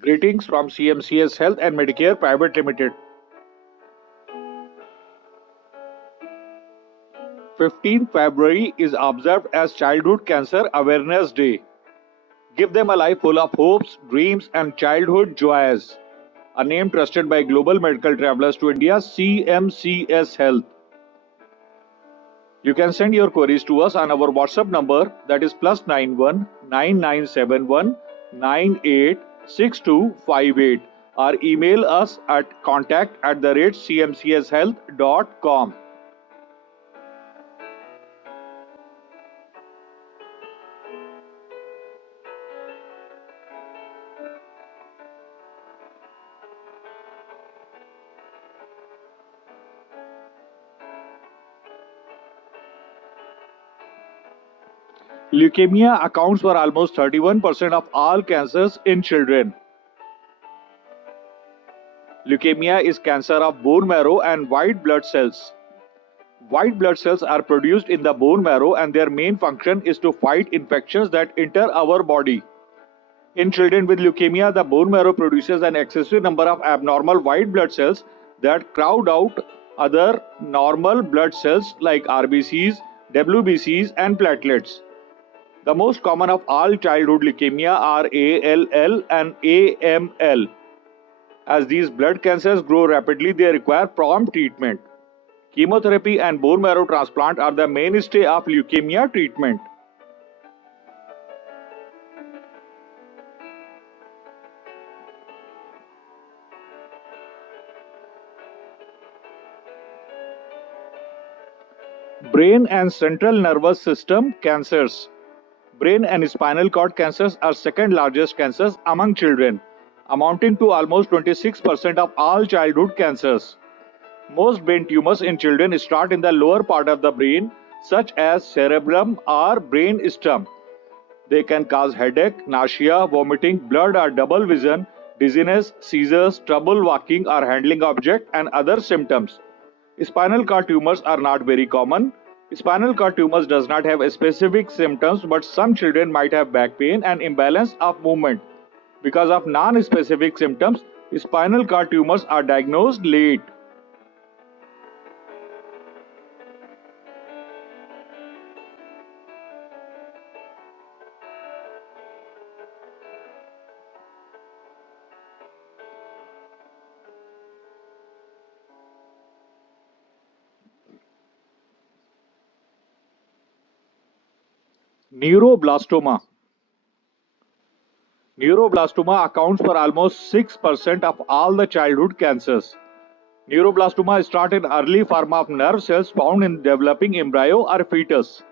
Greetings from CMCS Health and Medicare Private Limited. 15th February is observed as Childhood Cancer Awareness Day. Give them a life full of hopes, dreams, and childhood joys. A name trusted by global medical travelers to India, CMCS Health. You can send your queries to us on our WhatsApp number, that is +91 9971 986258, or email us at contact@cmcshealth.com. Leukemia accounts for almost 31% of all cancers in children. Leukemia is cancer of bone marrow and white blood cells. White blood cells are produced in the bone marrow and their main function is to fight infections that enter our body. In children with leukemia, the bone marrow produces an excessive number of abnormal white blood cells that crowd out other normal blood cells like RBCs, WBCs, and platelets. The most common of all childhood leukemia are ALL and AML. As these blood cancers grow rapidly, they require prompt treatment. Chemotherapy and bone marrow transplant are the mainstay of leukemia treatment. Brain and central nervous system cancers. Brain and spinal cord cancers are second largest cancers among children, amounting to almost 26% of all childhood cancers. Most brain tumors in children start in the lower part of the brain, such as cerebellum or brain stem. They can cause headache, nausea, vomiting, blurred or double vision, dizziness, seizures, trouble walking or handling objects, and other symptoms. Spinal cord tumors are not very common. Spinal cord tumors does not have specific symptoms, but some children might have back pain and imbalance of movement. Because of non-specific symptoms, spinal cord tumors are diagnosed late. Neuroblastoma. Neuroblastoma accounts for almost 6% of all the childhood cancers. Neuroblastoma start in early form of nerve cells found in developing embryo or fetus.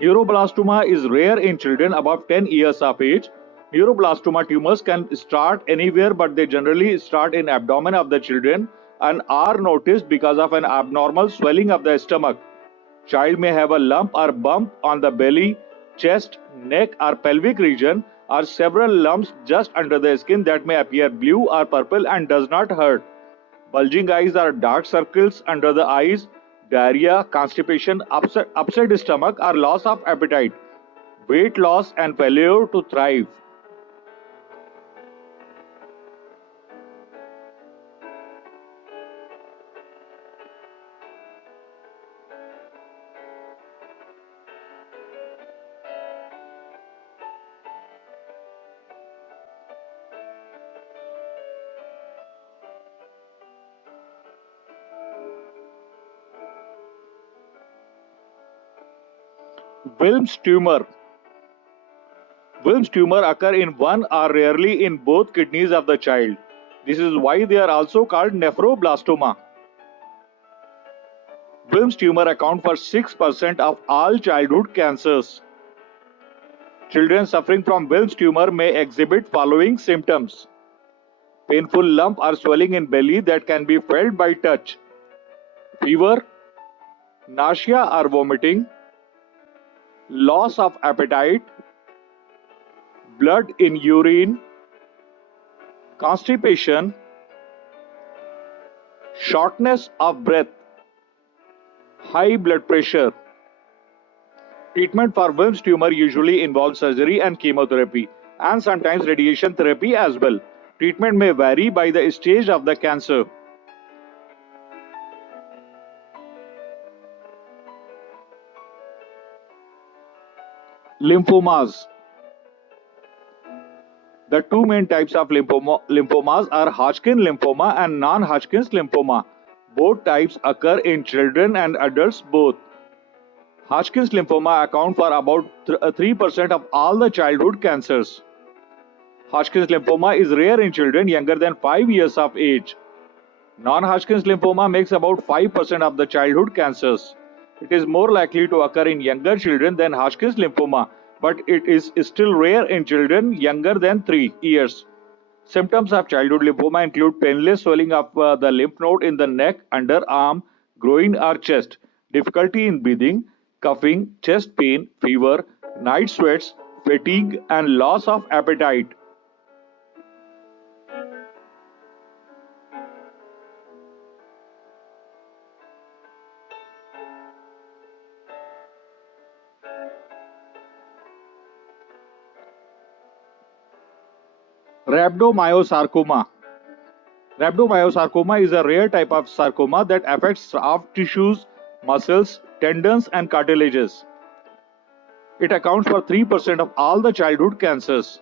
Neuroblastoma is rare in children above 10 years of age. Neuroblastoma tumors can start anywhere, but they generally start in abdomen of the children and are noticed because of an abnormal swelling of the stomach. Child may have a lump or bump on the belly, chest, neck, or pelvic region, or several lumps just under the skin that may appear blue or purple and does not hurt. Bulging eyes or dark circles under the eyes, diarrhea, constipation, upset stomach, or loss of appetite, weight loss, and failure to thrive. Wilms tumor. Wilms tumor occur in one or rarely in both kidneys of the child. This is why they are also called nephroblastoma. Wilms tumor account for 6% of all childhood cancers. Children suffering from Wilms tumor may exhibit following symptoms: painful lump or swelling in belly that can be felt by touch, fever, nausea or vomiting, loss of appetite, blood in urine, constipation, shortness of breath, high blood pressure. Treatment for Wilms tumor usually involves surgery and chemotherapy, and sometimes radiation therapy as well. Treatment may vary by the stage of the cancer. Lymphomas. The two main types of lymphomas are Hodgkin lymphoma and non-Hodgkin's lymphoma. Both types occur in children and adults both. Hodgkin's lymphoma account for about 3% of all the childhood cancers. Hodgkin's lymphoma is rare in children younger than 5 years of age. Non-Hodgkin's lymphoma makes about 5% of the childhood cancers. It is more likely to occur in younger children than Hodgkin's lymphoma, but it is still rare in children younger than 3 years. Symptoms of childhood lymphoma include painless swelling of the lymph node in the neck, underarm, groin or chest, difficulty in breathing, coughing, chest pain, fever, night sweats, fatigue and loss of appetite. Rhabdomyosarcoma. Rhabdomyosarcoma is a rare type of sarcoma that affects soft tissues, muscles, tendons, and cartilages. It accounts for 3% of all the childhood cancers.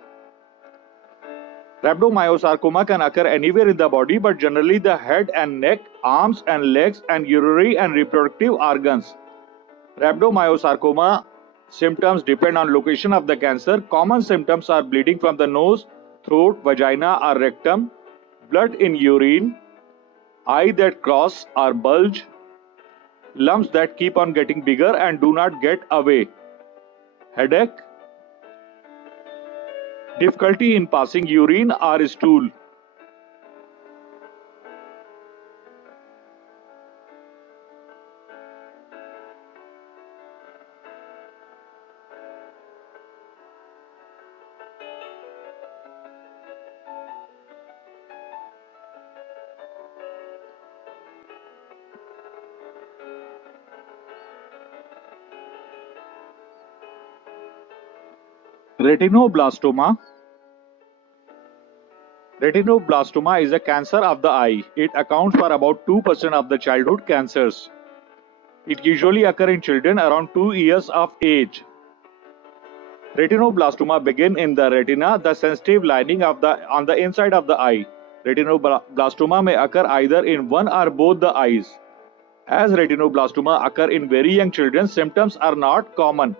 Rhabdomyosarcoma can occur anywhere in the body, but generally the head and neck, arms and legs, and urinary and reproductive organs. Rhabdomyosarcoma symptoms depend on location of the cancer. Common symptoms are bleeding from the nose, throat, vagina or rectum, blood in urine, eye that cross or bulge, lumps that keep on getting bigger and do not get away, headache, difficulty in passing urine or stool. Retinoblastoma. Retinoblastoma is a cancer of the eye. It accounts for about 2% of the childhood cancers. It usually occurs in children around 2 years of age. Retinoblastoma begin in the retina, the sensitive lining on the inside of the eye. Retinoblastoma may occur either in one or both the eyes. As retinoblastoma occur in very young children, symptoms are not common.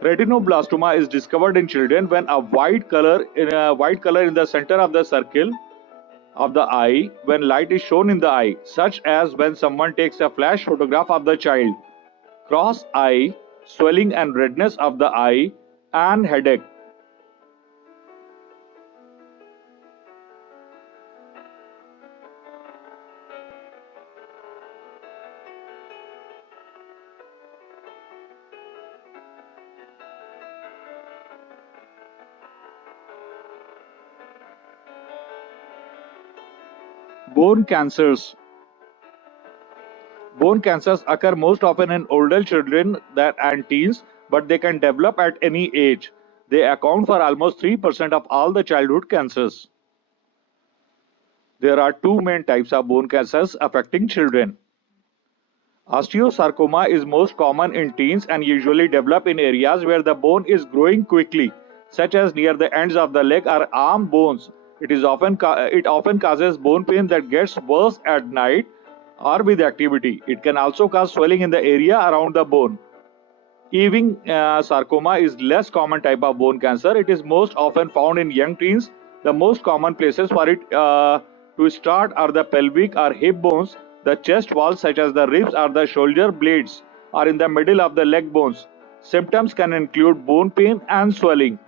Retinoblastoma is discovered in children when a white color in the center of the circle of the eye when light is shown in the eye, such as when someone takes a flash photograph of the child. Cross eye, swelling and redness of the eye, and headache. Bone cancers. Bone cancers occur most often in older children and teens, but they can develop at any age. They account for almost 3% of all the childhood cancers. There are two main types of bone cancers affecting children. Osteosarcoma is most common in teens and usually develop in areas where the bone is growing quickly, such as near the ends of the leg or arm bones. It often causes bone pain that gets worse at night or with activity. It can also cause swelling in the area around the bone. Ewing sarcoma is less common type of bone cancer. It is most often found in young teens. The most common places for it to start are the pelvic or hip bones, the chest walls such as the ribs or the shoulder blades, or in the middle of the leg bones. Symptoms can include bone pain and swelling.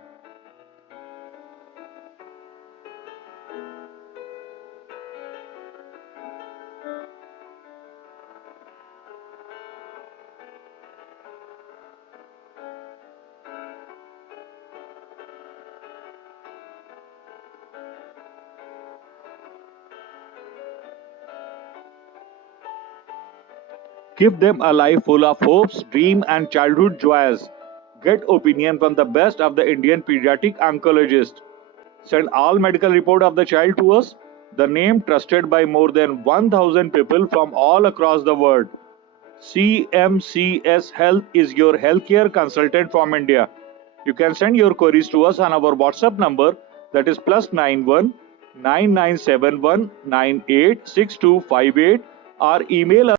Give them a life full of hopes, dreams, and childhood joys. Get opinion from the best of the Indian pediatric oncologists. Send all medical report of the child to us. The name trusted by more than 1000 people from all across the world. CMCS Health is your healthcare consultant from India. You can send your queries to us on our WhatsApp number, that is +91 9971 986258, or email us